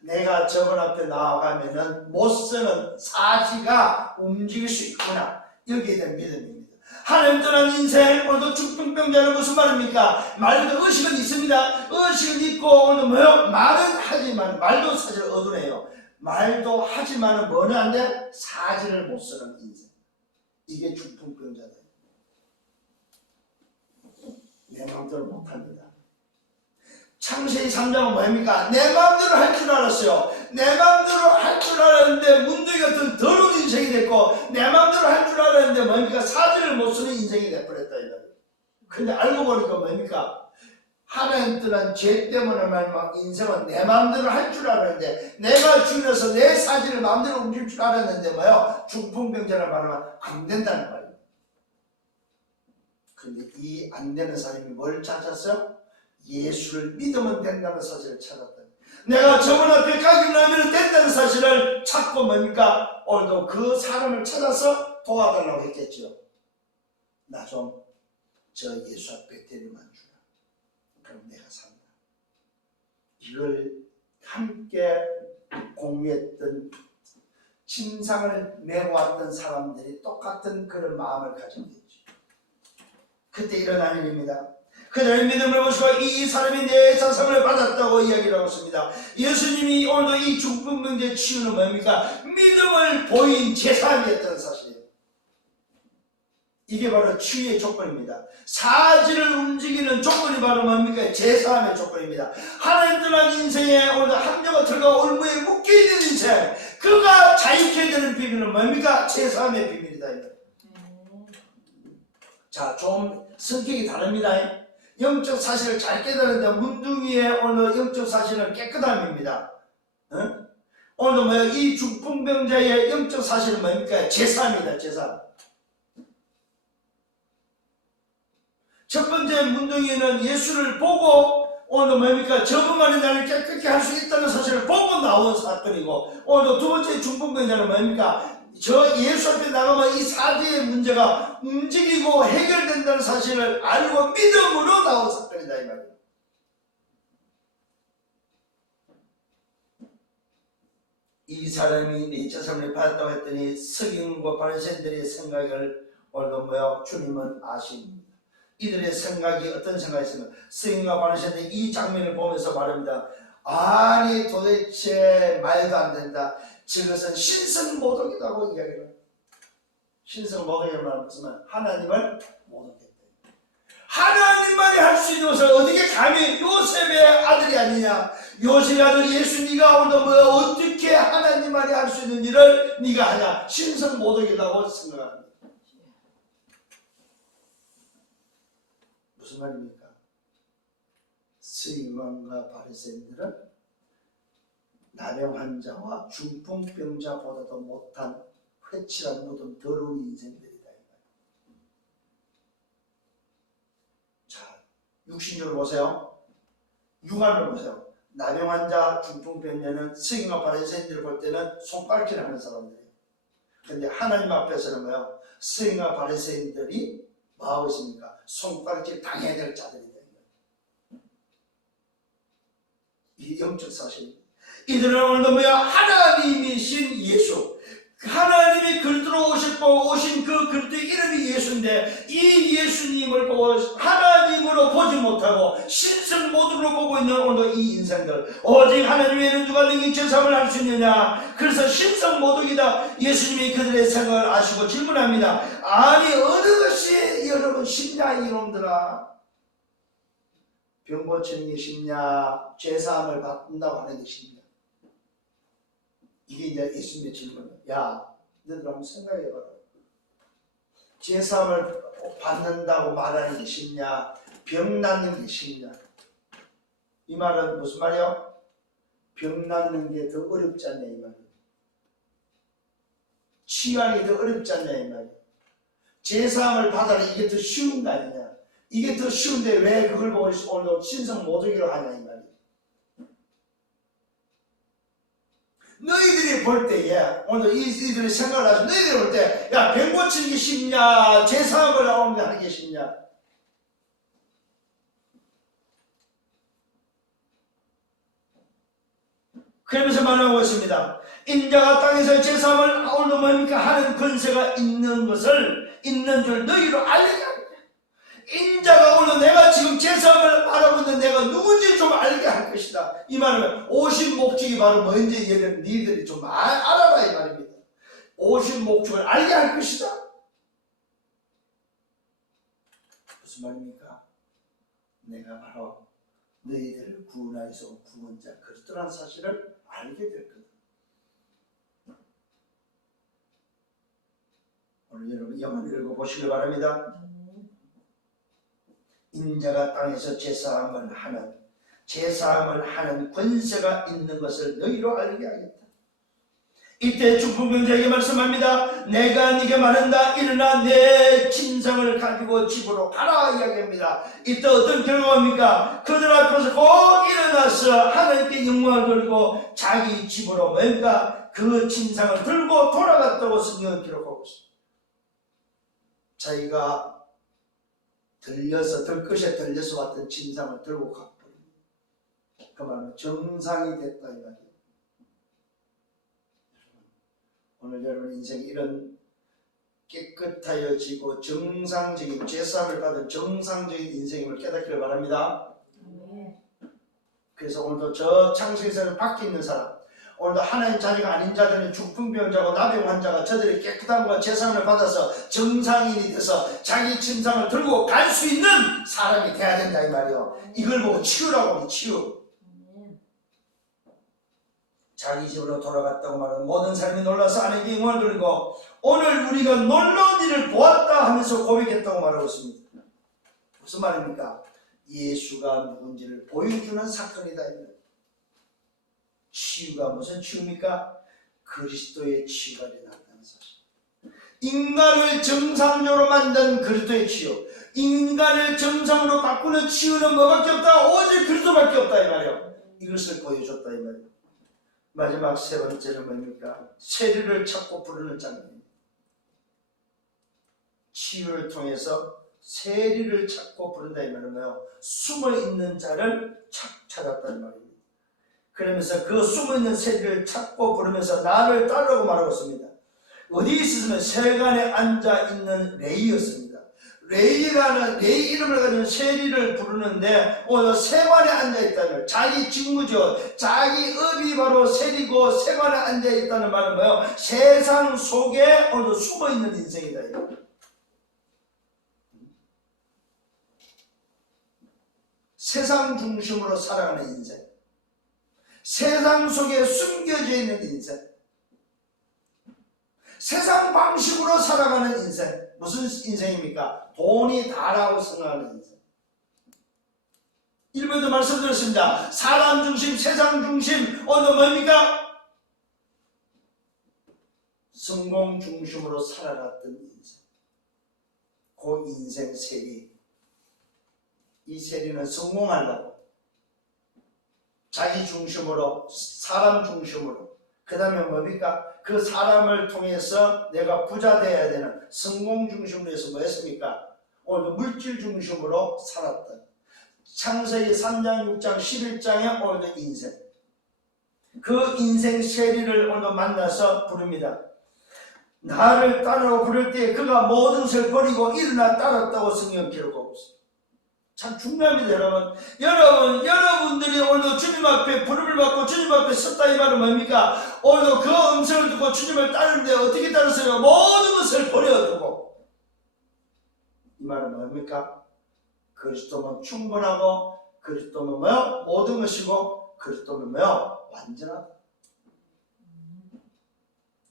내가 저분 앞에 나가면은 못 쓰는 사지가 움직일 수 있구나. 여기에 대한 믿음입니다. 하나님 떠난 인생, 오늘도 중풍병자는 무슨 말입니까? 말도 의식은 있습니다. 의식은 있고 오늘 뭐요? 말은 하지만 말도 사실 어두네요. 말도 하지만은 뭐는 안 돼? 사지를 못 쓰는 인생. 이게 중풍병자다. 내 마음대로 못합니다. 창세기 3장은 뭐입니까? 내 마음대로 할 줄 알았어요. 내 마음대로 할 줄 알았는데 문둥이 같은 더러운 인생이 됐고, 내 마음대로 할 줄 알았는데 뭐입니까? 사지를 못 쓰는 인생이 돼버렸다. 근데 알고 보니까 뭐입니까? 하나님 떠난 죄 때문에 말만 인생은 내 마음대로 할 줄 알았는데, 내가 주인어서 내 사지를 마음대로 움직일 줄 알았는데 뭐요? 중풍병자를 말하면 안 된다는 말이에요. 근데 이 안 되는 사람이 뭘 찾았어요? 예수를 믿으면 된다는 사실을 찾았다. 내가 저분 앞에 가기만 하면 된다는 사실을 찾고 뭡니까? 오늘도 그 사람을 찾아서 도와달라고 했겠죠. 나 좀 저 예수 앞에 데려만 주라. 그럼 내가 산다. 이걸 함께 공유했던, 침상을 메워왔던 사람들이 똑같은 그런 마음을 가지고 있죠. 그때 일어난 일입니다. 그들의 믿음을 보시고 이 사람이 내 사상을 받았다고 이야기를 하고 있습니다. 예수님이 오늘도 이 중풍병자의 치유는 뭡니까? 믿음을 보인 제사함이었다는 사실이에요. 이게 바로 치유의 조건입니다. 사지를 움직이는 조건이 바로 뭡니까? 제사함의 조건입니다. 하나님 떠난 인생에 오늘도 함정과 들과 올무에 묶여있는 인생, 그가 자유케 되는 비밀은 뭡니까? 제사함의 비밀이다. 자, 좀 성격이 다릅니다. 영적 사실을 잘 깨달은데 문둥이의 오늘 영적 사실은 깨끗함입니다. 오늘 뭐야? 이 중풍병자의 영적 사실은 뭡니까? 제사입니다. 제사. 첫 번째 문둥이는 예수를 보고 오늘 뭡니까? 저분만이 나를 깨끗게 할 수 있다는 사실을 보고 나온 사건이고, 오늘 두 번째 중풍병자는 뭡니까? 저 예수 앞에 나가면 이 사지의 문제가 움직이고 해결된다는 사실을 알고 믿음으로 나온 사건이다 이 말이에요. 이 사람이 내 제사함을 받았다고 했더니 서기관과 바리새인들의 생각을 오늘도 뭐야? 주님은 아십니다. 이들의 생각이 어떤 생각이었습니까? 서기관과 바리새인들이 이 장면을 보면서 말합니다. 아니 도대체 말도 안 된다. 저것은 신성모독이라고 이야기를 해요. 신성모독이라는 말은 무슨 말? 하나님을 모독했다. 하나님만이 할 수 있는 것을 어떻게 감히 요셉의 아들이 아니냐? 요셉의 아들 예수 네가 오늘 뭐 어떻게 하나님만이 할 수 있는 일을 네가 하냐? 신성모독이라고 생각합니다. 무슨 말입니까? 서기관과 바리새인들은 나병 환자와 중풍병자보다도 못한 회칠한 묻은 더러운 인생들이다. 자, 육신적으로 보세요. 육안으로 보세요. 나병 환자, 중풍병자는 서기관과 바리새인들을 볼 때는 손가락질 하는 사람들이에요. 그런데 하나님 앞에서는 뭐예요? 서기관과 바리새인들이 뭐하고 있습니까? 손가락질 당해야 될 자들이다. 이 영적 사실입니다. 이들은 오늘도 뭐야? 하나님이신 예수, 하나님이 그리스도로 오신 그 그리스도의 이름이 예수인데, 이 예수님을 보고 하나님으로 보지 못하고 신성모독으로 보고 있는 오늘 이 인생들, 오직 하나님 외에는 누가 능히 제사함을 할 수 있느냐? 그래서 신성모독이다. 예수님이 그들의 생각을 아시고 질문합니다. 아니 어느 것이 여러분 쉽냐 이놈들아? 병 고치는 게 쉽냐? 제사함을 받는다고 하는 게 쉽냐? 이게 이제 예수님의 질문이에요. 야, 너희들 한번 생각해봐라. 제사함을 받는다고 말하는 게 쉽냐? 병 낫는 게 쉽냐? 이 말은 무슨 말이요? 병 낫는 게 더 어렵지 않냐 이 말이에요. 치유하는 게 더 어렵지 않냐 이 말이에요. 제사함을 받아라 이게 더 쉬운 거 아니냐? 이게 더 쉬운데 왜 그걸 보고 오늘 신성모독이라고 하냐 이 말이에요. 너희들이 볼 때에 오늘 이들이 생각을 하죠. 너희들이 볼 때 야 병 고치기 쉽냐 제사함을 하는 게 쉽냐. 그러면서 말하고 있습니다. 인자가 땅에서 제사함을 오늘 뭡니까 하는 권세가 있는 것을 있는 줄 너희로 알게 합니다. 인자가 오늘 내가 지금 제사함을 바라고 있는 내가 누군지 좀 알게 할 것이다. 이 말은 오신 목적이 바로 뭔지 얘를 니들이 좀 알아라 이 말입니다. 오신 목적을 알게 할 것이다. 무슨 말입니까? 내가 바로 너희들을 구원하여서 구원자 그리스도라는 사실을 알게 될 거다. 오늘 여러분 영어를 읽어보시길 바랍니다. 인자가 땅에서 제사함을 하는 권세가 있는 것을 너희로 알게 하겠다. 이때 중풍병자에게 말씀합니다. 내가 네게 말한다. 일어나 내 침상을 가지고 집으로 가라 이야기합니다. 이때 어떤 결과입니까? 그들 앞에서 꼭 일어나서 하나님께 영광을 돌리고 자기 집으로 뭔가 그 침상을 들고 돌아갔다고 성경은 기록하고 있습니다. 자기가 들것에 들려서 왔던 침상을 들고 가버립니다. 그 말은 정상이 됐다 이 말이에요. 오늘 여러분 인생이 이런 깨끗하여지고 정상적인 제사함을 받은 정상적인 인생임을 깨닫기를 바랍니다. 그래서 오늘도 저 창세기에서는 밖에 있는 사람, 오늘도 하나님 자녀가 아닌 자들은 중풍병자고 나병 환자가 저들이 깨끗함과 제사함을 받아서 정상인이 돼서 자기 침상을 들고 갈 수 있는 사람이 돼야 된다 이 말이에요. 이걸 보고 치유라고 하니 치유. 자기 집으로 돌아갔다고 말하는 모든 사람이 놀라서 하나님께 영광을 돌리고 오늘 우리가 놀라운 일을 보았다 하면서 고백했다고 말하고 있습니다. 무슨 말입니까? 예수가 누군지를 보여주는 사건이다. 치유가 무슨 치유입니까? 그리스도의 치유가 일어났다는 사실. 인간을 정상적으로 만든 그리스도의 치유. 인간을 정상으로 바꾸는 치유는 뭐밖에 없다? 오직 그리스도밖에 없다 이 말이에요. 이것을 보여줬다 이 말이에요. 마지막 세 번째는 뭡니까? 세리를 찾고 부르는 장면입니다. 치유를 통해서 세리를 찾고 부른다 이 말은 뭐예요? 숨어있는 자를 찾았다는 말입니다. 그러면서 그 숨어있는 세리를 찾고 부르면서 나를 따르라고 말하고 있습니다. 어디에 있었으면 세간에 앉아있는 레이였습니다. 레이라는 레이 이름을 가진 세리를 부르는데 오늘 세관에 앉아있다는 자기 직무죠. 자기 업이 바로 세리고 세관에 앉아있다는 말은 뭐예요? 세상 속에 오늘 숨어있는 인생이다. 세상 중심으로 살아가는 인생, 세상 속에 숨겨져 있는 인생, 세상 방식으로 살아가는 인생. 무슨 인생입니까? 돈이 다라고 생각하는 인생. 일본도 말씀드렸습니다. 사람 중심, 세상 중심, 오늘 뭡니까? 성공 중심으로 살아갔던 인생. 그 인생 세리. 이 세리는 성공하려고 자기 중심으로, 사람 중심으로, 그 다음에 뭡니까? 그 사람을 통해서 내가 부자 되어야 되는 성공 중심으로 해서 뭐 했습니까? 오늘 물질 중심으로 살았던 창세기 3장, 6장, 11장의 오늘도 인생. 그 인생 세리를 오늘 만나서 부릅니다. 나를 따르라고 부를 때 그가 모든 것을 버리고 일어나 따랐다고 성경 기록하고 있습니다. 참 중요합니다, 여러분. 여러분들이 오늘도 주님 앞에 부름을 받고 주님 앞에 섰다 이 말은 뭡니까? 오늘도 그 음성을 듣고 주님을 따르는데 어떻게 따르세요? 모든 것을 버려두고. 이 말은 뭡니까? 그리스도는 충분하고 그리스도는 뭐요? 모든 것이고 그리스도는 뭐요? 완전하다.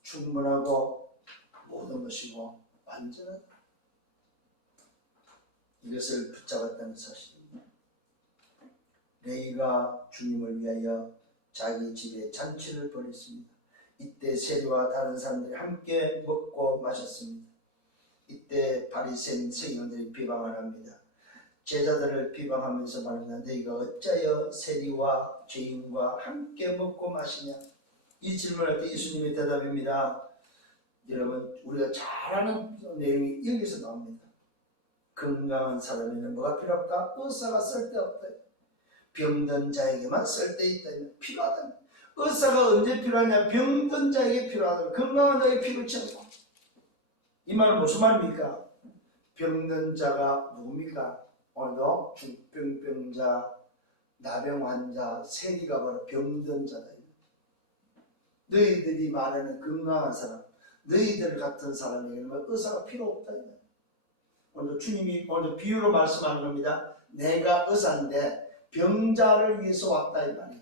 충분하고 모든 것이고 완전하다. 이것을 붙잡았다는 사실입니다. 레이가 주님을 위하여 자기 집에 잔치를 벌였습니다. 이때 세리와 다른 사람들이 함께 먹고 마셨습니다. 이때 바리새인 서기관들이 비방을 합니다. 제자들을 비방하면서 말합니다. 너희가 어찌하여 세리와 죄인과 함께 먹고 마시냐? 이 질문할 때 예수님의 대답입니다. 여러분 우리가 잘 아는 내용이 여기서 나옵니다. 건강한 사람에는 뭐가 필요 없다? 의사가 쓸데없다. 병든 자에게만 쓸데있다. 필요하다. 의사가 언제 필요하냐? 병든 자에게 필요하다. 건강한 자에게 필요치 않다. 이 말은 무슨 말입니까? 병든 자가 누굽니까? 오늘도 중병병자, 나병 환자, 세리가 바로 병든 자다. 너희들이 말하는 건강한 사람, 너희들 같은 사람에게는 의사가 필요 없다. 오늘 주님이 오늘 비유로 말씀하는 겁니다. 내가 의사인데 병자를 위해서 왔다 이 말이에요.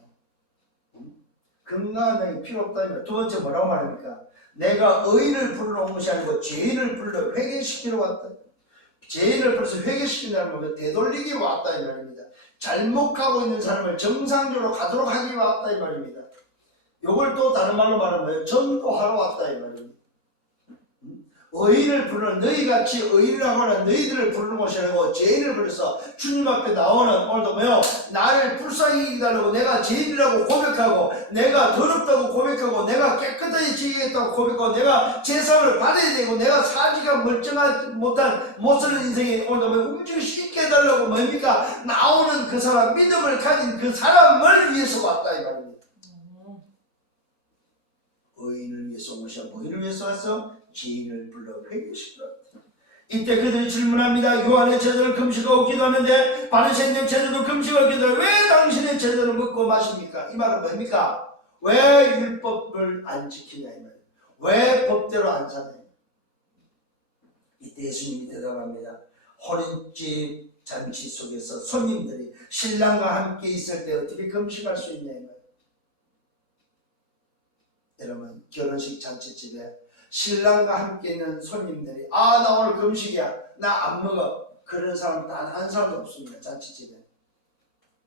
건강한 자에게 필요 없다 이 말이에요. 두 번째 뭐라고 말합니까? 내가 의인을 부르러 온 것이 아니고 죄인을 불러 회개시키러 왔다. 죄인을 불러서 회개시킨다는 것은 되돌리기 왔다 이 말입니다. 잘못하고 있는 사람을 정상적으로 가도록 하기 왔다 이 말입니다. 요걸 또 다른 말로 말하면 뭐예요? 전도하러 왔다 이 말입니다. 의인을 부르는 너희같이 의인이라고 하는 너희들을 부르는 것이 아니고 죄인을 불러서 주님 앞에 나오는 오늘도 뭐요? 나를 불쌍히 여기달라고 내가 죄인이라고 고백하고 내가 더럽다고 고백하고 내가 깨끗하게 지키겠다고 고백하고 내가 제사를 받아야 되고 내가 사지가 멀쩡하지 못한 못쓰는 인생에 오늘도 뭐 움직일 수 있게 해달라고 뭡니까? 나오는 그 사람 믿음을 가진 그 사람을 위해서 왔다 이 말입니다. 의인을 위해서 온 것이 아니고 의인을 위해서 왔어? 죄인을 불러 회개시키라. 이때 그들이 질문합니다. 요한의 제자는 금식하고 기도하는데 바리새인의 제자도 금식하고 기도하는데 왜 당신의 제자는 먹고 마십니까? 이 말은 뭡니까? 왜 율법을 안 지키냐 이 말이에요. 왜 법대로 안 사냐. 이때 예수님이 대답합니다. 혼인집 잔치 속에서 손님들이 신랑과 함께 있을 때 어떻게 금식할 수 있냐 이 말이에요. 여러분 결혼식 잔치집에 신랑과 함께 있는 손님들이 나 오늘 금식이야 나 안 먹어 그런 사람 단 한 사람도 없습니다. 잔치집에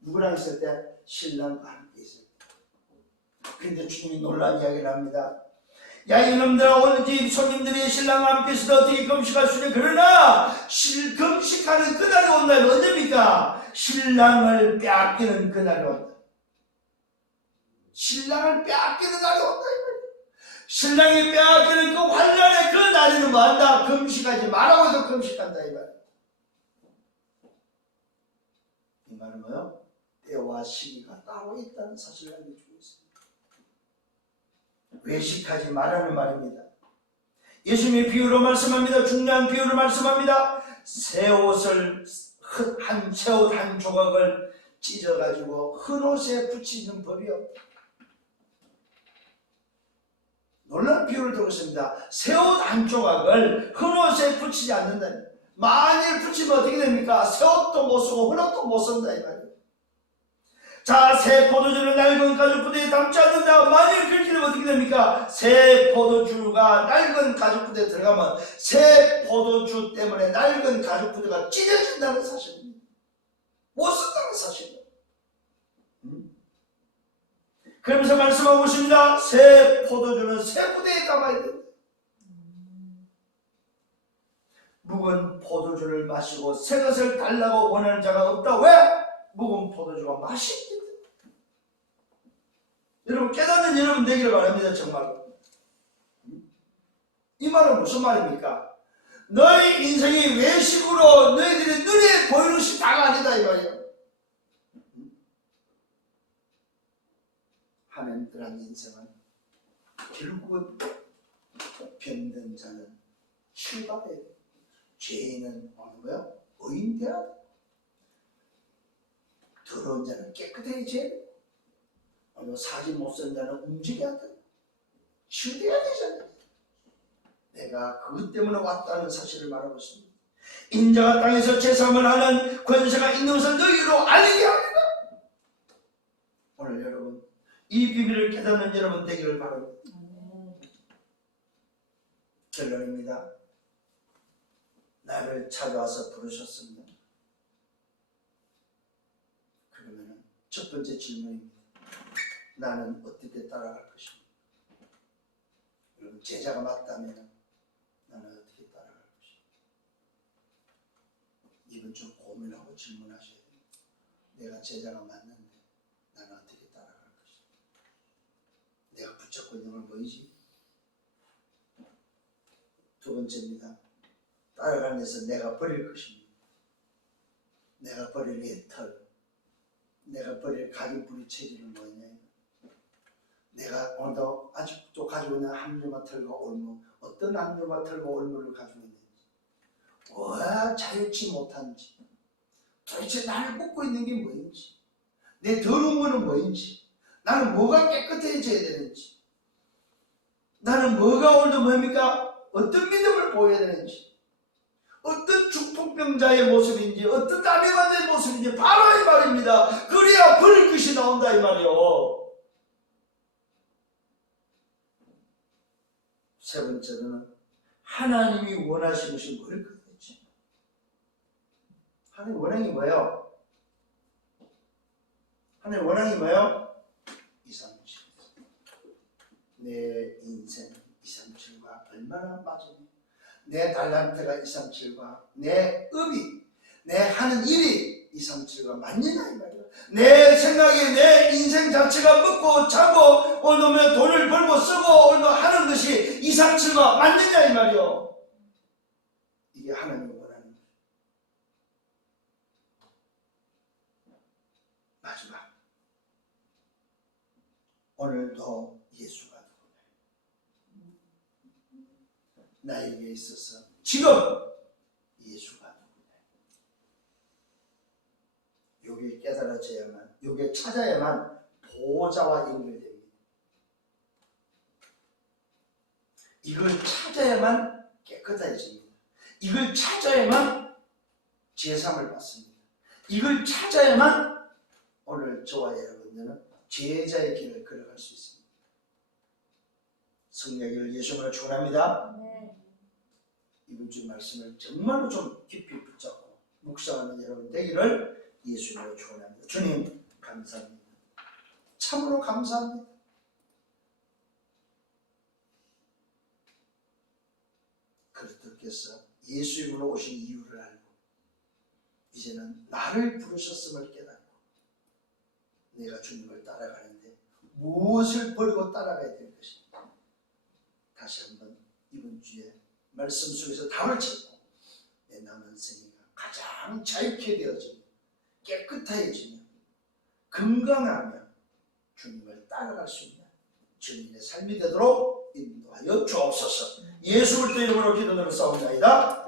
누구랑 있을 때? 신랑과 함께 있을 때. 근데 주님이 놀라운 이야기를 합니다. 야 이놈들아 오늘 네 손님들이 신랑과 함께 있을 때 어떻게 금식할 수 있냐. 그러나 금식하는 그날이 온다면 언제입니까? 신랑을 빼앗기는 그날이 온다. 신랑을 빼앗기는 날이 온다. 신랑이 빼앗기는 그 환란의 그 날에는 뭐한다? 금식하지 말라고 해서 금식한다 이 말. 이 말은 뭐요? 때와 시기가 따로 있다는 사실을 알려주고 있습니다. 외식하지 말라는 말입니다. 예수님이 비유로 말씀합니다. 중요한 비유로 말씀합니다. 새옷을 새옷 한 조각을 찢어가지고 흰옷에 붙이는 법이 없다. 놀라운 비유를 들고 있습니다. 새옷 한 조각을 흰옷에 붙이지 않는다. 만일 붙이면 어떻게 됩니까? 새옷도 못 쓰고 흰옷도 못 쓴다 이 말이에요. 자, 새 포도주를 낡은 가죽부대에 담지 않는다. 만일 그렇게 되면 어떻게 됩니까? 새 포도주가 낡은 가죽부대에 들어가면 새 포도주 때문에 낡은 가죽부대가 찢어진다는 사실입니다. 못 쓴다는 사실입니다. 그러면서 말씀하고 있습니다. 새 포도주는 새 부대에 담아야 된다. 묵은 포도주를 마시고 새 것을 달라고 원하는 자가 없다. 왜? 묵은 포도주가 맛있기 때문에. 여러분 깨닫는 여러분 되기를 바랍니다. 정말로. 이 말은 무슨 말입니까? 너희 인생이 외식으로 너희들의 눈에 보이는 것이 다가 아니다 이 말이에요. 하나님들한 인생은 결국은 병든 자는 치유받아야 돼. 죄인은 어느 거야? 의인되어야 돼. 더러운 자는 깨끗해져야 돼. 사지 못 쓴 자는 움직여야 돼. 치유돼야 되잖아요. 내가 그것 때문에 왔다는 사실을 말하고 있습니다. 인자가 땅에서 제사함을 하는 권세가 있는 것을 너희로 알리게 합니다. 오늘 여러분 이 비밀을 깨닫는 여러분 되기를 바랍니다. 결론입니다. 나를 찾아와서 부르셨습니다. 그러면 첫 번째 질문입니다. 나는 어떻게 따라갈 것입니까? 여러분 제자가 맞다면 나는 어떻게 따라갈 것입니까? 이건 좀 고민하고 질문하셔야 됩니다. 내가 제자가 맞는데 나는 어떻게 따라갈 것입니까? 내가 붙잡고 있는 건 뭐이지? 두 번째입니다. 따라가면서 내가 버릴 것입니다. 내가 버릴 애털, 내가 버릴 가진뿌리 체질은 뭐냐? 내가 오늘도 아직도 가지고 있는 합류와 털과 올무, 어떤 합류와 털과 올무를 가지고 있는지, 왜 자유치 못한지, 도대체 나를 묶고 있는 게 뭐인지, 내 더러운 거는 뭐인지, 나는 뭐가 깨끗해져야 되는지, 나는 뭐가 오늘도 뭡니까? 어떤 믿음을 보여야 되는지, 어떤 중풍병자의 모습인지, 어떤 가면환자의 모습인지 바로 이 말입니다. 그래야 버릴 것이 나온다 이 말이요. 세 번째로는 하나님이 원하시는 것이 뭘 그랬지? 하나님 원하는 게 뭐예요? 하나님 원하는 게 뭐예요? 237. 내 인생 237과 얼마나 맞으니? 내 달란트가 237과 내 의미, 내 하는 일이 237과 맞느냐 이 말이야. 내 생각에 내 인생 자체가 먹고 자고 오늘 돈을 벌고 쓰고 오늘 하는 것이 237과 맞느냐 이 말이야. 이게 하나님이 원하는 거예요. 마지막, 오늘도 예수가 나에게 있어서 지금 예수가 누구냐? 요게 깨달아져야만, 요게 찾아야만 보호자와 연결됩니다. 이걸 찾아야만 깨끗해집니다. 이걸 찾아야만 제삼을 받습니다. 이걸 찾아야만 오늘 저와 여러분들은 제자의 길을 걸어갈 수 있습니다. 성령을 예수님으로 축원합니다. 이번 주 말씀을 정말로 좀 깊이 붙잡고 묵상하는 여러분 되기를 예수님으로 축원합니다. 주님 감사합니다. 참으로 감사합니다. 그리스도께서 예수 이름으로 오신 이유를 알고 이제는 나를 부르셨음을 깨닫고 내가 주님을 따라가는데 무엇을 버리고 따라가야 될 것인가? 다시 한번 이번 주에 말씀 속에서 답을 찾고 내 남은 생애가 가장 자유케 되어지며 깨끗해지며 건강하며 주님을 따라갈 수 있는 주님의 삶이 되도록 인도하여 주옵소서. 예수 그리스도 이름으로 기도드렸사옵나이다.